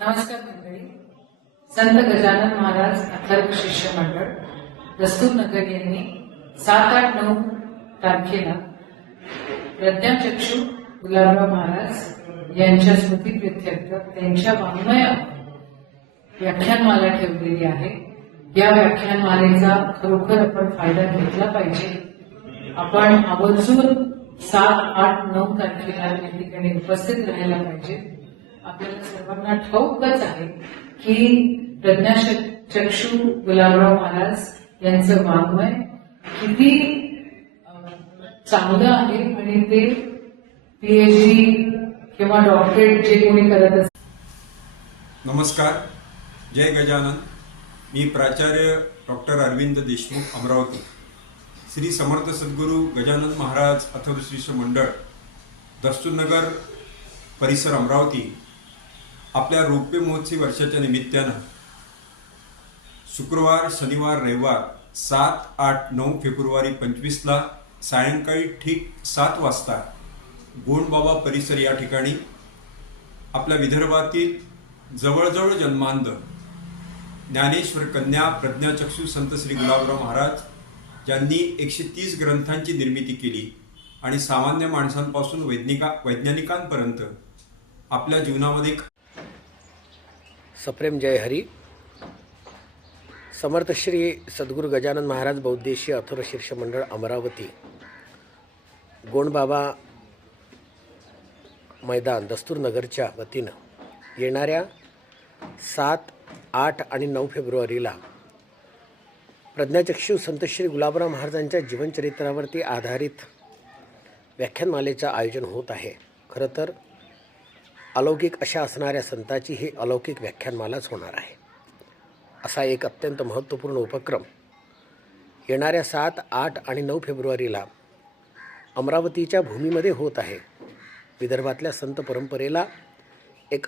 नमस्कार मंडळी. संत गजानन महाराज अथर्व शिष्य मंडळ दस्तूर नगर यांनी सात आठ नऊ तारखेला प्रज्ञाचक्षू गुलाबराव महाराज यांच्या स्मृतीप्रित्यर्थ त्यांच्या वाङ्मय व्याख्यानमाला ठेवलेली आहे. या व्याख्यानमालेचा खरोखर आपण फायदा घेतला पाहिजे. आपण आवर्जून सात आठ नऊ तारखेला या ठिकाणी उपस्थित राहायला पाहिजे. आपल्याला सर्वांना ठाऊकच आहे की प्रज्ञाचक्षू गुलाबराव महाराज यांचं वाङ्मय किती चांगलं आहे आणि ते पीएचडी किंवा डॉक्टरेट जे कोणी करत असत नमस्कार. जय गजानन. मी प्राचार्य डॉक्टर अरविंद देशमुख अमरावती. श्री समर्थ सद्गुरू गजानन महाराज अथर्वशिष्य मंडळ दस्तूरनगर परिसर अमरावती. आपल्या रौप्य महोत्सवी वर्षाच्या निमित्तानं शुक्रवार शनिवार रविवार सात आठ नऊ फेब्रुवारी पंचवीसला सायंकाळी ठीक सात वाजता गोंडबाबा परिसर या ठिकाणी आपल्या विदर्भातील जवळजवळ जन्मांध ज्ञानेश्वर कन्या प्रज्ञाचक्षू संत श्री गुलाबराव महाराज ज्यांनी एकशे तीस ग्रंथांची निर्मिती केली आणि सामान्य माणसांपासून वैज्ञिका वैज्ञानिकांपर्यंत आपल्या जीवनामध्ये सप्रेम जय हरी. समर्थ श्री सद्गुरू गजानन महाराज बौद्धेशी अथुर शीर्ष मंडळ अमरावती. गोंडबाबा मैदान दस्तूरनगरच्या वतीनं येणाऱ्या सात आठ आणि नऊ फेब्रुवारीला प्रज्ञाचक्षू संत श्री गुलाबराव महाराजांच्या जीवनचरित्रावरती आधारित व्याख्यानमालेचं आयोजन होत आहे. खरं तर अलौकिक अशा असणाऱ्या संताची ही अलौकिक व्याख्यानमालाच होणार आहे. असा एक अत्यंत महत्त्वपूर्ण उपक्रम येणाऱ्या सात आठ आणि नऊ फेब्रुवारीला अमरावतीच्या भूमीमध्ये होत आहे. विदर्भातल्या संत परंपरेला एक